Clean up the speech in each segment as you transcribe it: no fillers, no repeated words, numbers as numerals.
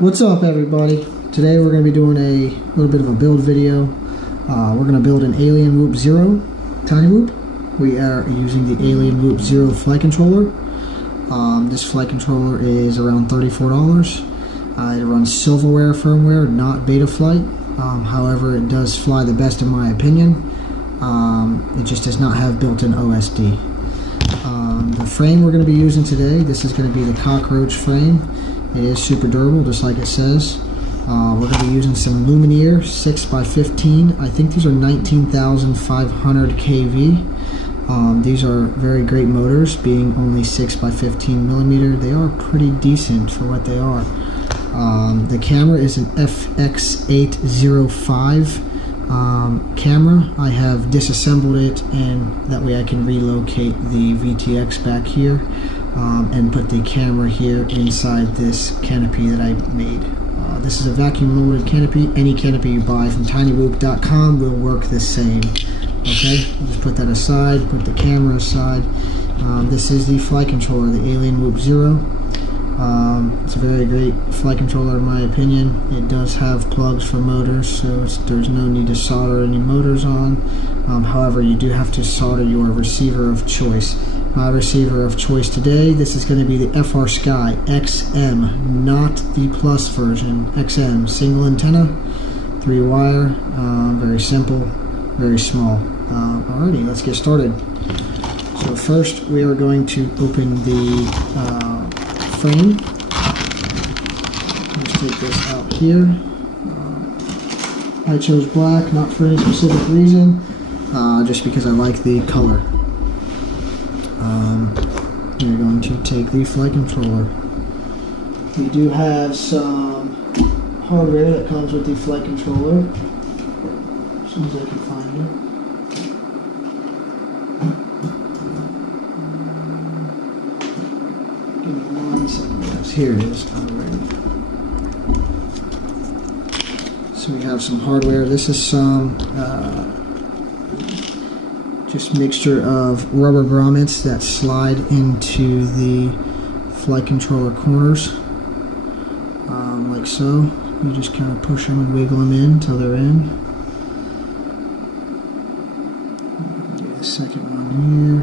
What's up, everybody? Today we're going to be doing a little bit of a build video. We're going to build an Alienwhoop ZER0 tiny whoop. We are using the Alienwhoop ZER0 flight controller. This flight controller is around $34. It runs silverware firmware, not Betaflight. However, it does fly the best in my opinion. It just does not have built-in OSD. The frame we're going to be using today, this is going to be the cockroach frame. It is super durable, just like it says. We're going to be using some Lumineer 6x15. I think these are 19,500 kV. These are very great motors, being only 6x15 millimeter. They are pretty decent for what they are. The camera is an FX805 camera. I have disassembled it, and that way I can relocate the VTX back here. And put the camera here inside this canopy that I made. This is a vacuum molded canopy. Any canopy you buy from tinywhoop.com will work the same. Okay, I'll just put that aside, put the camera aside. This is the flight controller, the Alienwhoop ZER0. It's a very great flight controller in my opinion. It does have plugs for motors, so there's no need to solder any motors on. However, you do have to solder your receiver of choice. My receiver of choice today, this is going to be the FrSky XM, not the Plus version. XM, single antenna, 3-wire, very simple, very small. Alrighty, let's get started. So first we are going to open the frame. Let's take this out here. I chose black, not for any specific reason, just because I like the color. We're going to take the flight controller. We do have some hardware that comes with the flight controller, as soon as I can find it. Give me 1 second, guys. Here it is. Alright. So we have some hardware. This is some just mixture of rubber grommets that slide into the flight controller corners, like so. You just kind of push them and wiggle them in until they're in. Do the second one here,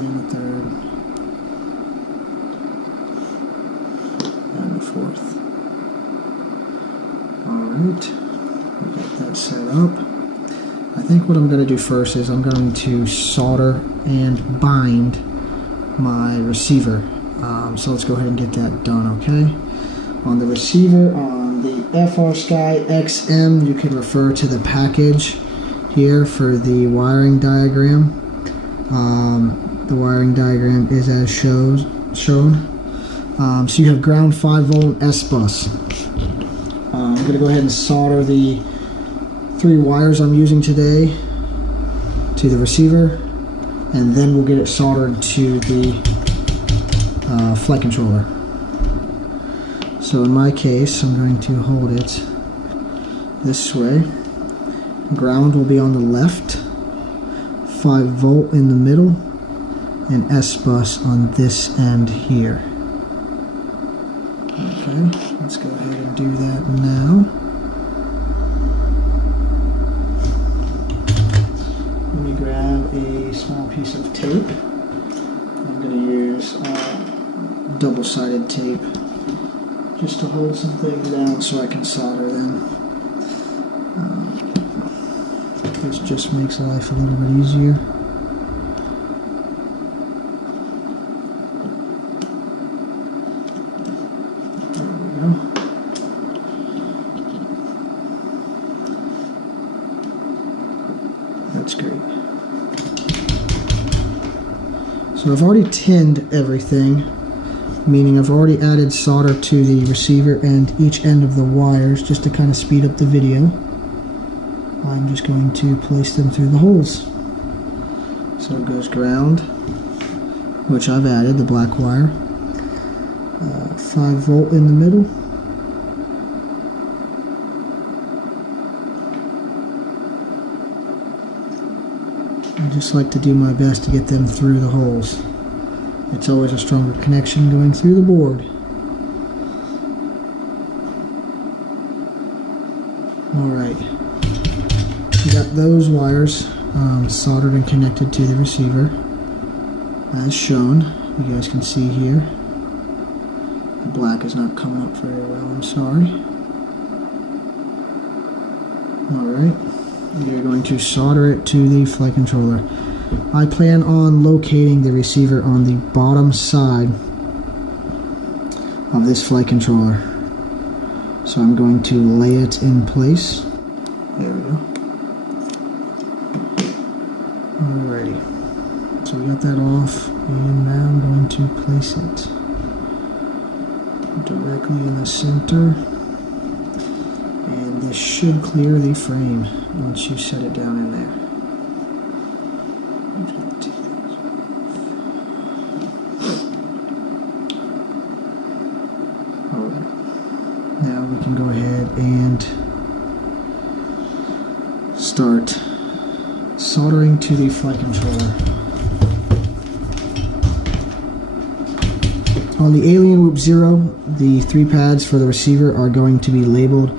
and the third, and the fourth. Alright, we got that set up. I think what I'm going to do first is I'm going to solder and bind my receiver. So let's go ahead and get that done, okay? On the receiver, on the FrSky XM, you can refer to the package here for the wiring diagram. The wiring diagram is as shown. So you have ground 5-volt S-bus. I'm going to go ahead and solder the 3 wires I'm using today to the receiver, and then we'll get it soldered to the flight controller. So in my case, I'm going to hold it this way. Ground will be on the left, 5-volt in the middle, and S-bus on this end here. Okay, let's go ahead and do that now. Grab a small piece of tape. I'm going to use double-sided tape just to hold some things down so I can solder them. This just makes life a little bit easier. There we go. That's great. So I've already tinned everything, meaning I've already added solder to the receiver and each end of the wires just to kind of speed up the video. I'm just going to place them through the holes. So it goes ground, which I've added, the black wire, 5-volt in the middle, I just like to do my best to get them through the holes. It's always a stronger connection going through the board. Alright, we got those wires soldered and connected to the receiver as shown. You guys can see here. The black is not coming up very well, I'm sorry. Alright, we are going to solder it to the flight controller. I plan on locating the receiver on the bottom side of this flight controller. So I'm going to lay it in place. There we go. Alrighty. So we got that off, and now I'm going to place it directly in the center. And this should clear the frame once you set it down in there. Alright. Now we can go ahead and start soldering to the flight controller. On the Alienwhoop ZER0, the 3 pads for the receiver are going to be labeled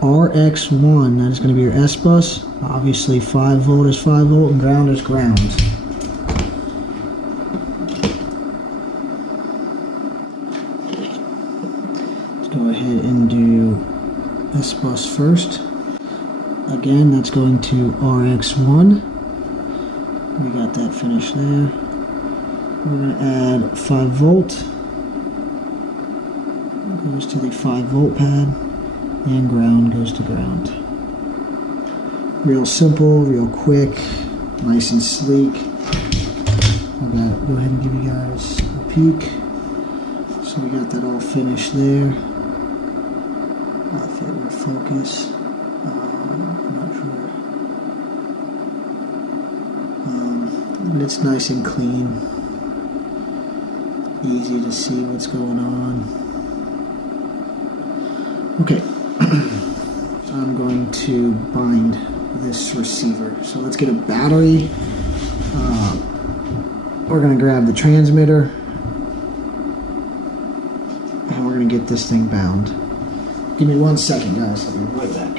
RX1. That is going to be your S bus. Obviously 5 volt is 5 volt and ground is ground. Let's go ahead and do S bus first. Again, that's going to RX1. We got that finished there. We're going to add 5 volt. Goes to the 5 volt pad. And ground goes to ground. Real simple, real quick, nice and sleek. I'll go ahead and give you guys a peek. So we got that all finished there. If it would focus. I'm not sure. But it's nice and clean. Easy to see what's going on. Okay, so I'm going to bind this receiver. So let's get a battery. We're going to grab the transmitter. And we're going to get this thing bound. Give me 1 second, guys. I'll be right back.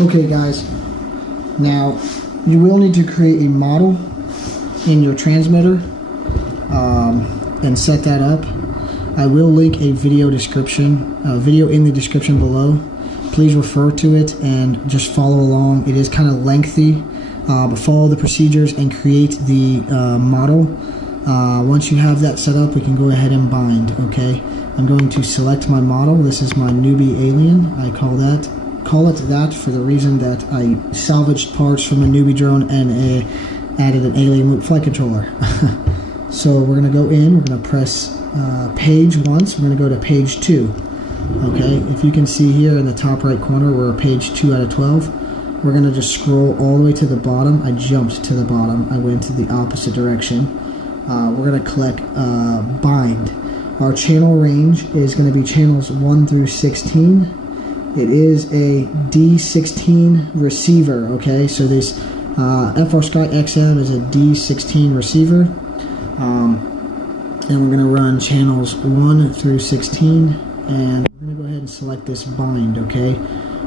Okay, guys. Now, you will need to create a model in your transmitter and set that up. I will link a video in the description below. Please refer to it and just follow along. It is kind of lengthy, but follow the procedures and create the model. Once you have that set up, we can go ahead and bind. Okay, I'm going to select my model. This is my newbie alien. I call it that for the reason that I salvaged parts from a newbie drone and added an Alienwhoop flight controller. So we're going to go in, we're going to press page once, we're going to go to page 2. Okay, if you can see here in the top right corner, we're page 2 out of 12. We're going to just scroll all the way to the bottom. I jumped to the bottom, I went to the opposite direction. We're going to click bind. Our channel range is going to be channels 1 through 16. It is a D16 receiver, okay? So this FR Sky XM is a D16 receiver. And we're going to run channels 1 through 16. And we're going to go ahead and select this bind, okay?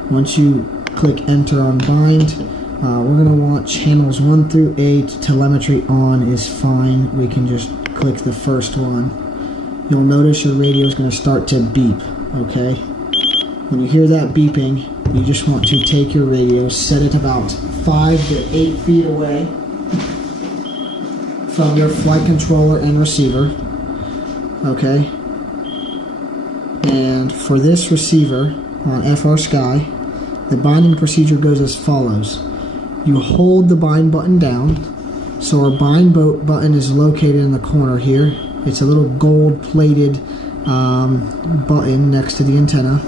Once you click enter on bind, we're going to want channels 1 through 8. Telemetry on is fine. We can just click the first one. You'll notice your radio is going to start to beep, okay? When you hear that beeping, you just want to take your radio, set it about 5 to 8 feet away from your flight controller and receiver. Okay? And for this receiver on FR Sky, the binding procedure goes as follows. You hold the bind button down. So our bind button is located in the corner here. It's a little gold-plated button next to the antenna.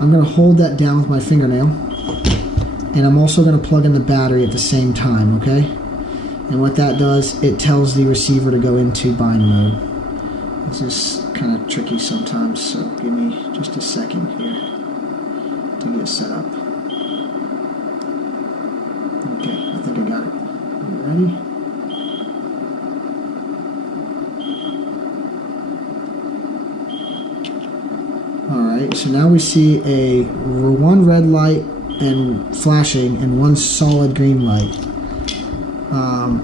I'm going to hold that down with my fingernail, and I'm also going to plug in the battery at the same time, okay? And what that does, it tells the receiver to go into bind mode. This is kind of tricky sometimes, so give me just a second here to get set up. Okay, I think I got it. You ready? Alright, so now we see a one red light and flashing and one solid green light.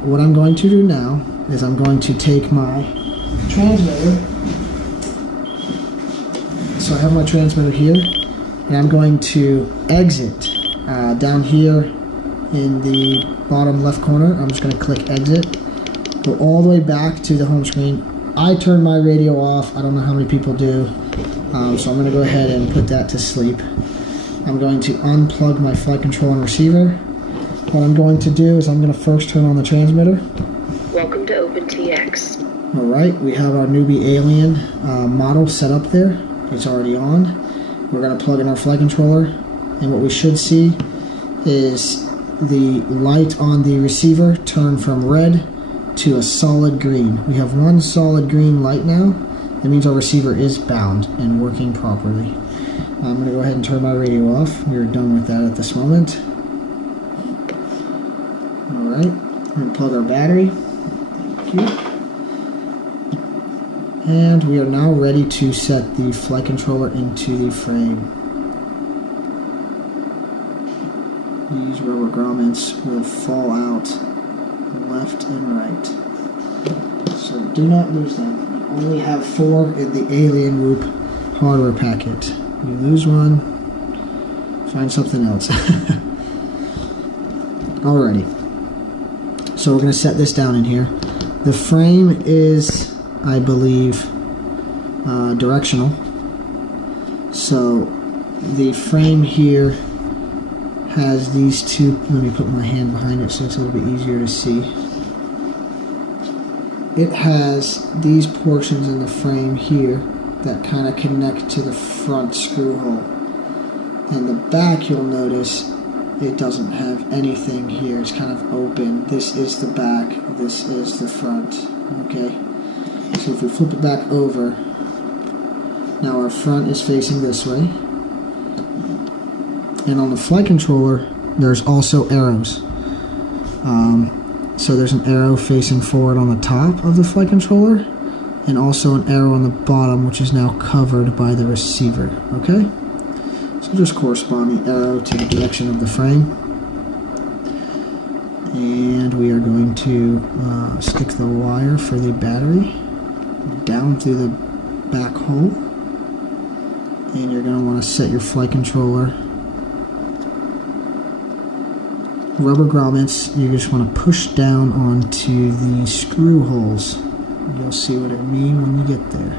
What I'm going to do now is I'm going to take my transmitter. So I have my transmitter here, and I'm going to exit down here in the bottom left corner. I'm just going to click exit, go all the way back to the home screen. I turned my radio off. I don't know how many people do, so I'm going to go ahead and put that to sleep. I'm going to unplug my flight control and receiver. What I'm going to do is I'm going to first turn on the transmitter. Welcome to OpenTX. Alright, we have our newbie alien model set up there. It's already on. We're going to plug in our flight controller, and what we should see is the light on the receiver turn from red to a solid green. We have one solid green light now. That means our receiver is bound and working properly. I'm going to go ahead and turn my radio off. We're done with that at this moment. Alright, I'm going to plug our battery. Thank you. And we are now ready to set the flight controller into the frame. These rubber grommets will fall out left and right. So do not lose them. You only have 4 in the Alienwhoop hardware packet. You lose one, find something else. Alrighty. So we're going to set this down in here. The frame is, I believe, directional. So the frame here has these two. Let me put my hand behind it so it's a little bit easier to see. It has these portions in the frame here that kind of connect to the front screw hole. And the back, you'll notice, it doesn't have anything here. It's kind of open. This is the back, this is the front. Okay, so if we flip it back over, now our front is facing this way. And on the flight controller, there's also arrows. So there's an arrow facing forward on the top of the flight controller, and also an arrow on the bottom, which is now covered by the receiver. Okay? So just correspond the arrow to the direction of the frame. And we are going to stick the wire for the battery down through the back hole. And you're going to want to set your flight controller. Rubber grommets, you just want to push down onto the screw holes. You'll see what I mean when you get there.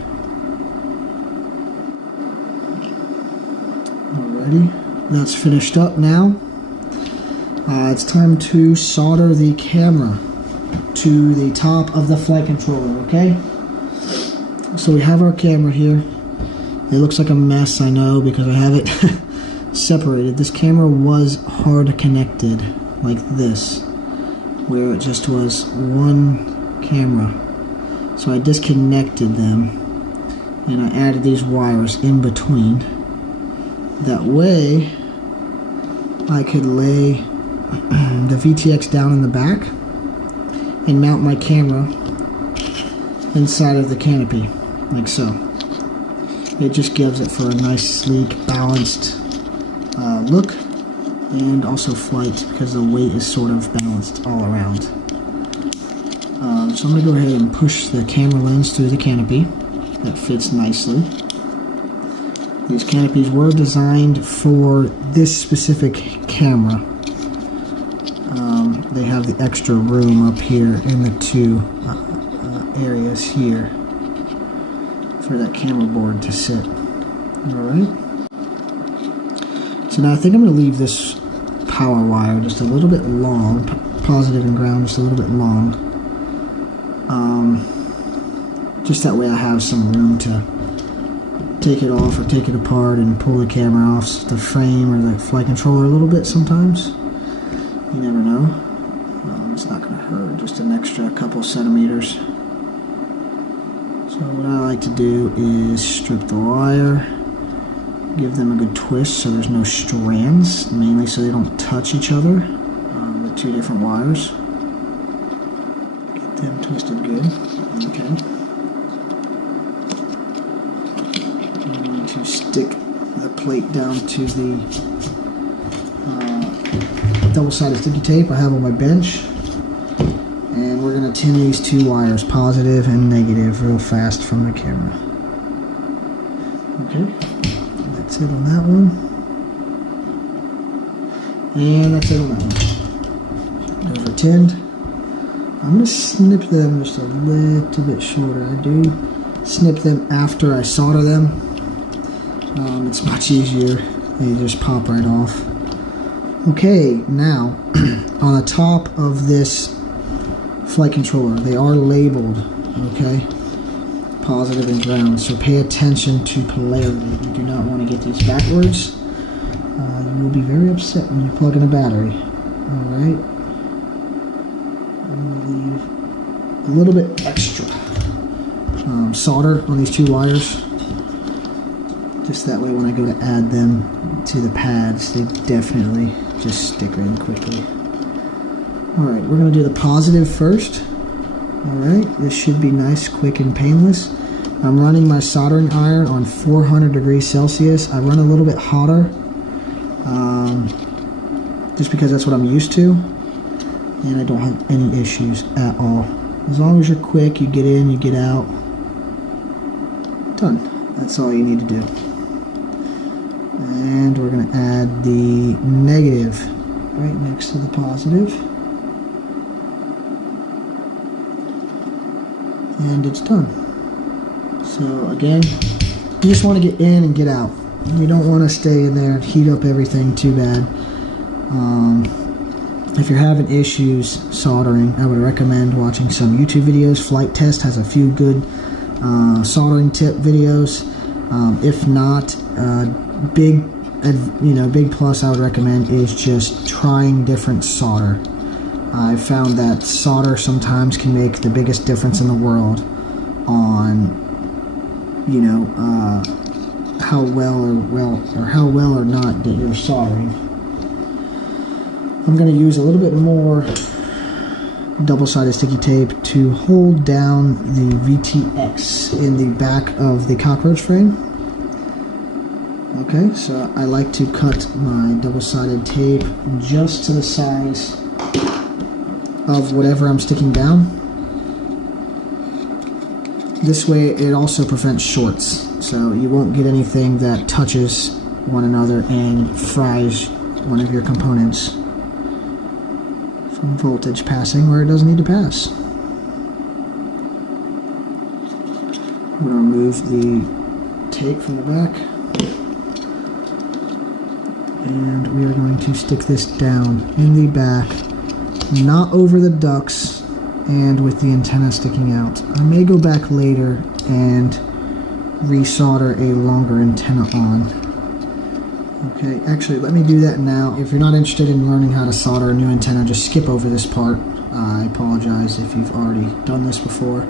Alrighty, that's finished up now. It's time to solder the camera to the top of the flight controller, okay? So we have our camera here. It looks like a mess, I know, because I have it separated. This camera was hard connected like this, where it just was one camera. So I disconnected them and I added these wires in between. That way I could lay the VTX down in the back and mount my camera inside of the canopy, like so. It just gives it for a nice, sleek, balanced look, and also flight, because the weight is sort of balanced all around. So I'm going to go ahead and push the camera lens through the canopy. That fits nicely. These canopies were designed for this specific camera. They have the extra room up here in the two areas here for that camera board to sit. Alright. So now I think I'm going to leave this power wire just a little bit long, positive and ground just a little bit long. Just that way I have some room to take it off or take it apart and pull the camera off the frame or the flight controller a little bit sometimes. You never know. It's not going to hurt, just an extra couple centimeters. So what I like to do is strip the wire, give them a good twist so there's no strands, mainly so they don't touch each other, the two different wires. Get them twisted good. Okay. I'm going to stick plate down to the double-sided sticky tape I have on my bench. And we're going to tin these two wires, positive and negative, real fast from the camera. Okay, that's it on that one. And that's it on that one. Those are tinned. I'm going to snip them just a little bit shorter. I do snip them after I solder them. It's much easier. They just pop right off. Okay, now on the top of this flight controller, they are labeled, okay, positive and ground, so pay attention to polarity. You do not want to get these backwards. You will be very upset when you plug in a battery. Alright, I'm going to leave a little bit extra solder on these two wires, just that way when I go to add them to the pads, they definitely just stick in quickly. Alright, we're going to do the positive first. Alright, this should be nice, quick, and painless. I'm running my soldering iron on 400 degrees Celsius. I run a little bit hotter, just because that's what I'm used to, and I don't have any issues at all. As long as you're quick, you get in, you get out. Done. That's all you need to do. And we're going to add the negative right next to the positive. And it's done. So again, you just want to get in and get out. You don't want to stay in there and heat up everything too bad. If you're having issues soldering, I would recommend watching some YouTube videos. Flight Test has a few good soldering tip videos. If not, big plus I would recommend is just trying different solder. I found that solder sometimes can make the biggest difference in the world on, how well or not that you're soldering. I'm going to use a little bit more double-sided sticky tape to hold down the VTX in the back of the cockroach frame. Okay, so I like to cut my double-sided tape just to the size of whatever I'm sticking down. This way it also prevents shorts, so you won't get anything that touches one another and fries one of your components from voltage passing where it doesn't need to pass. I'm going to remove the tape from the back, and we are going to stick this down in the back, not over the ducts and with the antenna sticking out. I may go back later and resolder a longer antenna on. Okay, actually let me do that now. If you're not interested in learning how to solder a new antenna, just skip over this part. I apologize if you've already done this before.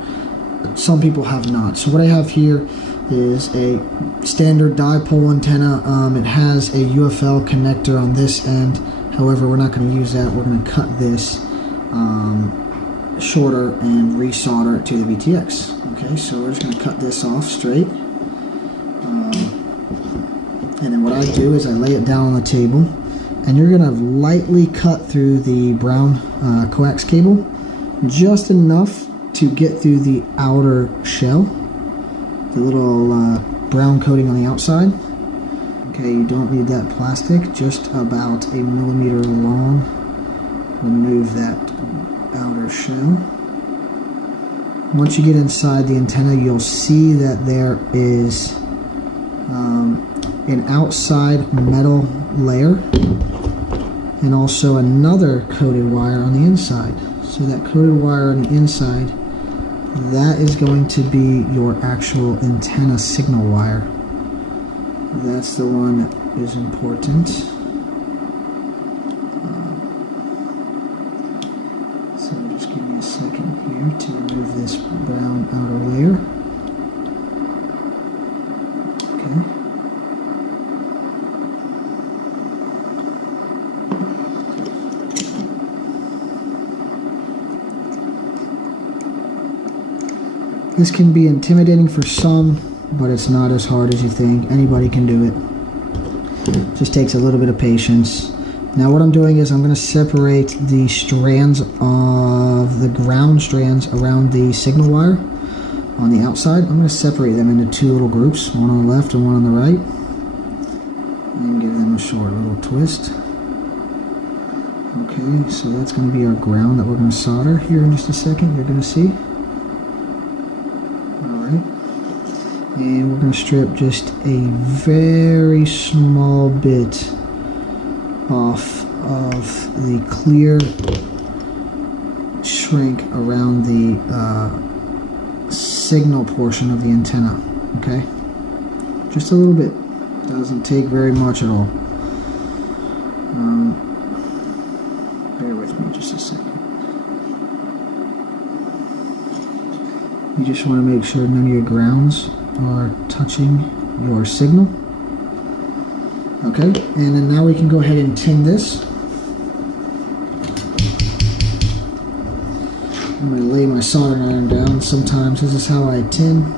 Some people have not. So what I have here is a standard dipole antenna. It has a UFL connector on this end. However, we're not going to use that. We're going to cut this shorter and resolder it to the VTX. Okay, so we're just going to cut this off straight. And then what I do is I lay it down on the table, and you're going to lightly cut through the brown coax cable, just enough to get through the outer shell, the little brown coating on the outside. Okay, you don't need that plastic, just about a millimeter long. Remove that outer shell. Once you get inside the antenna, you'll see that there is an outside metal layer and also another coated wire on the inside. So that coated wire on the inside, that is going to be your actual antenna signal wire. That's the one that is important. So just give me a second here to remove this brown outer layer. Okay. This can be intimidating for some, but it's not as hard as you think. Anybody can do it. Just takes a little bit of patience. Now what I'm doing is I'm going to separate the strands of the ground strands around the signal wire on the outside. I'm going to separate them into two little groups, one on the left and one on the right, and give them a short little twist. Okay, so that's going to be our ground that we're going to solder here in just a second. You're going to see. Alright. And we're going to strip just a very small bit off of the clear shrink around the signal portion of the antenna. Okay? Just a little bit. Doesn't take very much at all. Bear with me just a second. You just want to make sure none of your grounds are touching your signal. Okay, and then now we can go ahead and tin this. I'm going to lay my soldering iron down. Sometimes this is how I tin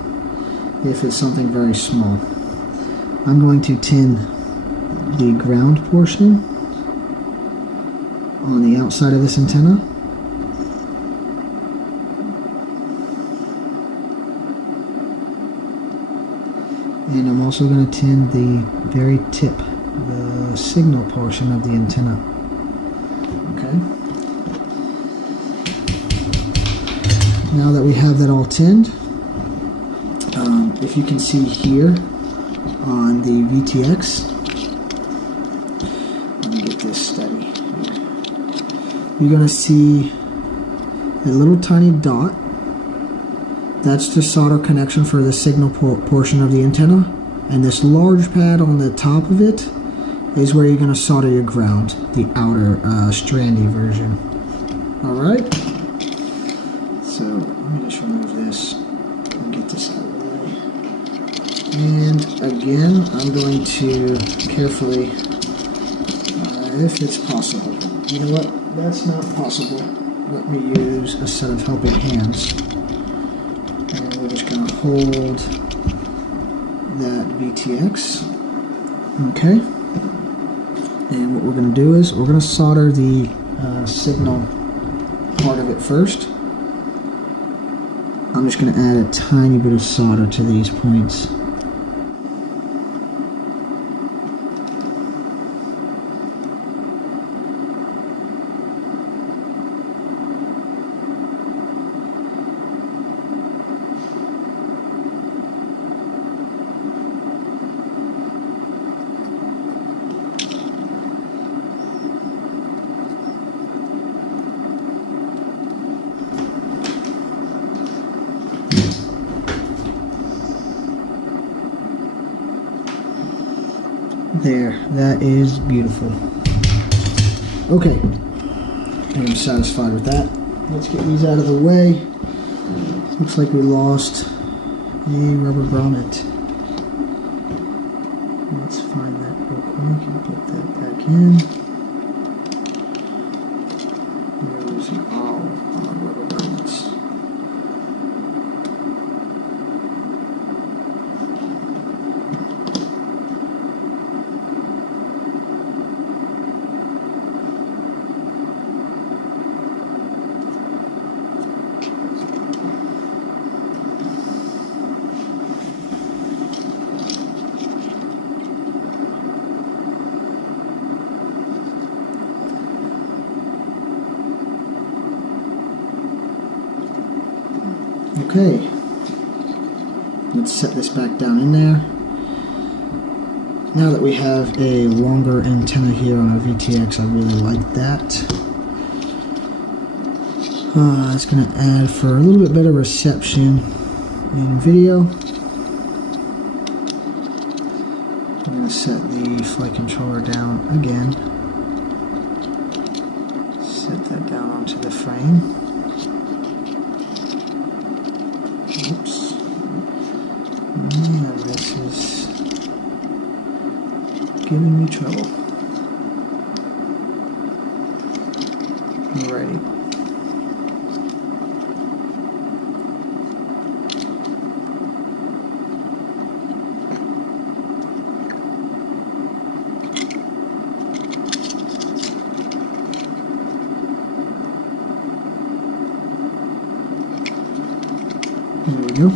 if it's something very small. I'm going to tin the ground portion on the outside of this antenna. And I'm also going to tin the very tip, the signal portion of the antenna. Okay. Now that we have that all tinned, if you can see here on the VTX, let me get this steady. You're going to see a little tiny dot. That's the solder connection for the signal portion of the antenna. And this large pad on the top of it is where you're going to solder your ground, the outer strandy version. Alright? So, let me just remove this and get this out of the way. And again, I'm going to carefully, if it's possible. You know what? That's not possible. Let me use a set of helping hands. And we're just going to hold that VTX. Okay. And what we're going to do is we're going to solder the signal part of it first. I'm just going to add a tiny bit of solder to these points. There, that is beautiful. Okay, I'm satisfied with that. Let's get these out of the way. Looks like we lost a rubber grommet. Let's find that real quick and put that back in. We're losing all our rubber grommets. Okay, let's set this back down in there. Now that we have a longer antenna here on our VTX, I really like that. It's going to add for a little bit better reception in video. I'm going to set the flight controller down again. Set that down onto the frame. Oops. Man, this is giving me trouble. Alrighty. There we go.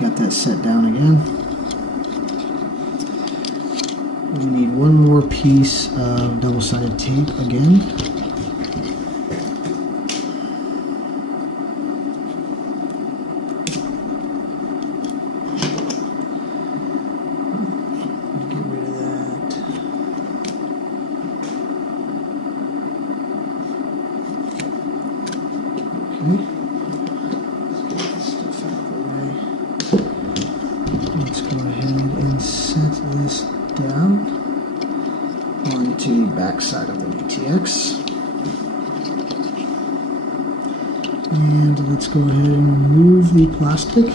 Got that set down again. We need one more piece of double-sided tape again. Get rid of that. Okay. Let's go ahead and set this down onto the back side of the VTX. And let's go ahead and remove the plastic.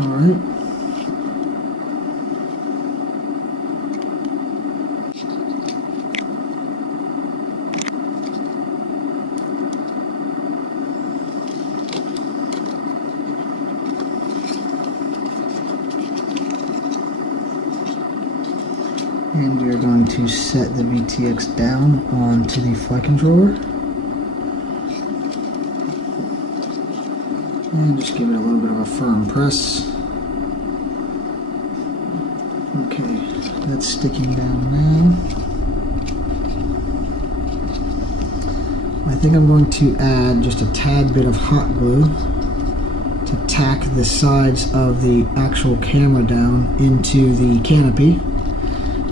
All right. And we are going to set the VTX down onto the flight controller. And just give it a little bit of a firm press. Okay, that's sticking down now. I think I'm going to add just a tad bit of hot glue to tack the sides of the actual camera down into the canopy,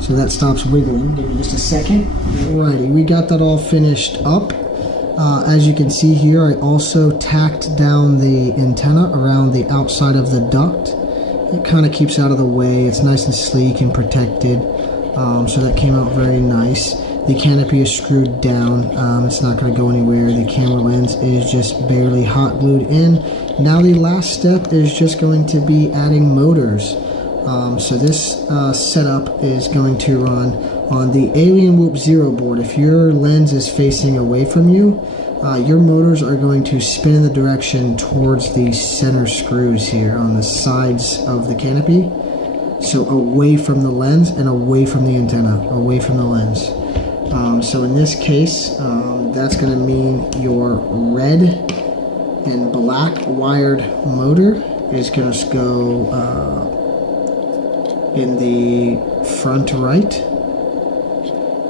so that stops wiggling. Give me just a second. Alrighty, we got that all finished up. As you can see here, I also tacked down the antenna around the outside of the duct. It kind of keeps out of the way. It's nice and sleek and protected, so that came out very nice. The canopy is screwed down. It's not going to go anywhere. The camera lens is just barely hot glued in. Now the last step is just going to be adding motors. So this setup is going to run on the Alienwhoop ZER0 board. If your lens is facing away from you, your motors are going to spin in the direction towards the center screws here on the sides of the canopy. So away from the lens and away from the antenna, away from the lens. So in this case, that's going to mean your red and black wired motor is going to go in the front right.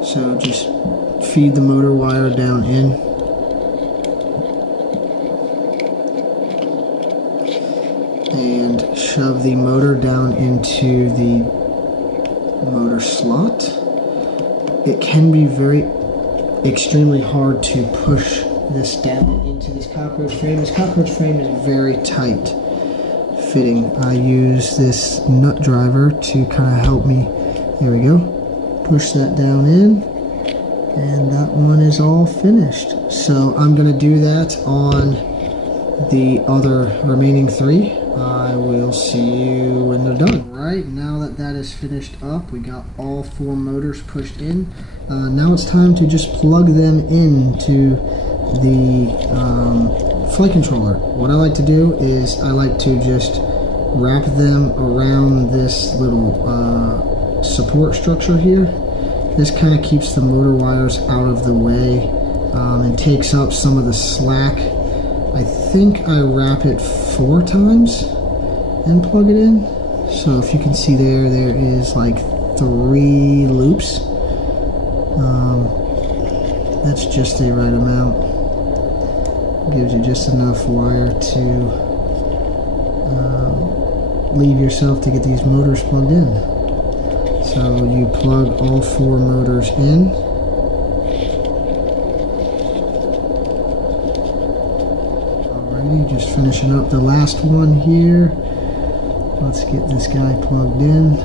So just feed the motor wire down in. And shove the motor down into the motor slot. It can be extremely hard to push this down into this cockroach frame. This cockroach frame is very tight fitting. I use this nut driver to kind of help me. There we go. Push that down in, and that one is all finished. So I'm going to do that on the other remaining three. I will see you when they're done. Right, now that that is finished up, we got all four motors pushed in. Now it's time to just plug them into the flight controller. What I like to do is I like to just wrap them around this little support structure here. This kind of keeps the motor wires out of the way and takes up some of the slack. I think I wrap it 4 times and plug it in. So if you can see there is like 3 loops. That's just the right amount. Gives you just enough wire to leave yourself to get these motors plugged in. So you plug all 4 motors in. Alrighty, just finishing up the last one here. Let's get this guy plugged in.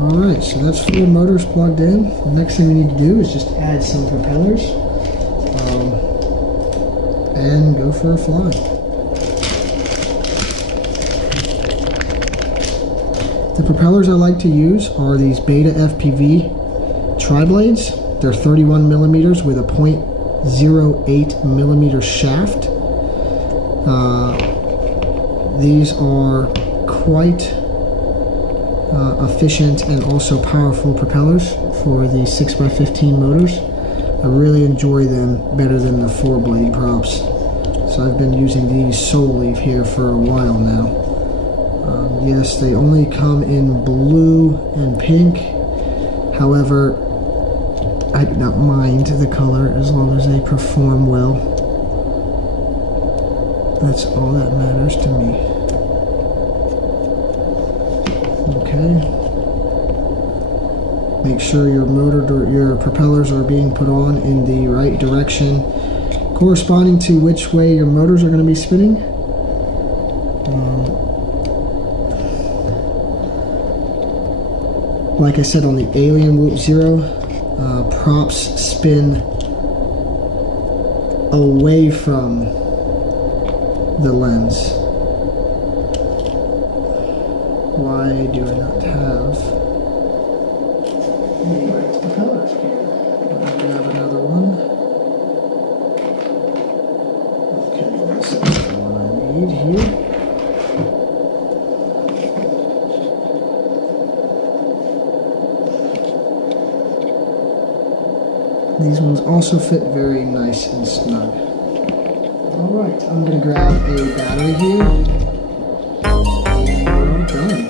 Alright, so that's 4 motors plugged in. The next thing we need to do is just add some propellers and go for a fly. The propellers I like to use are these Beta FPV tri-blades. They're 31 millimeters with a 0.08 millimeter shaft. These are quite efficient and also powerful propellers for the 6x15 motors. I really enjoy them better than the 4-blade props. So I've been using these solely here for a while now. Yes, they only come in blue and pink. However, I do not mind the color as long as they perform well. That's all that matters to me. Okay. Make sure your propellers are being put on in the right direction, corresponding to which way your motors are going to be spinning. Like I said on the Alienwhoop ZER0, props spin away from the lens. Why do I not have the right propellers here? I'll grab another one. Okay, this is the one I need here. These ones also fit very nice and snug. Alright, I'm going to grab a battery here. And we're all done.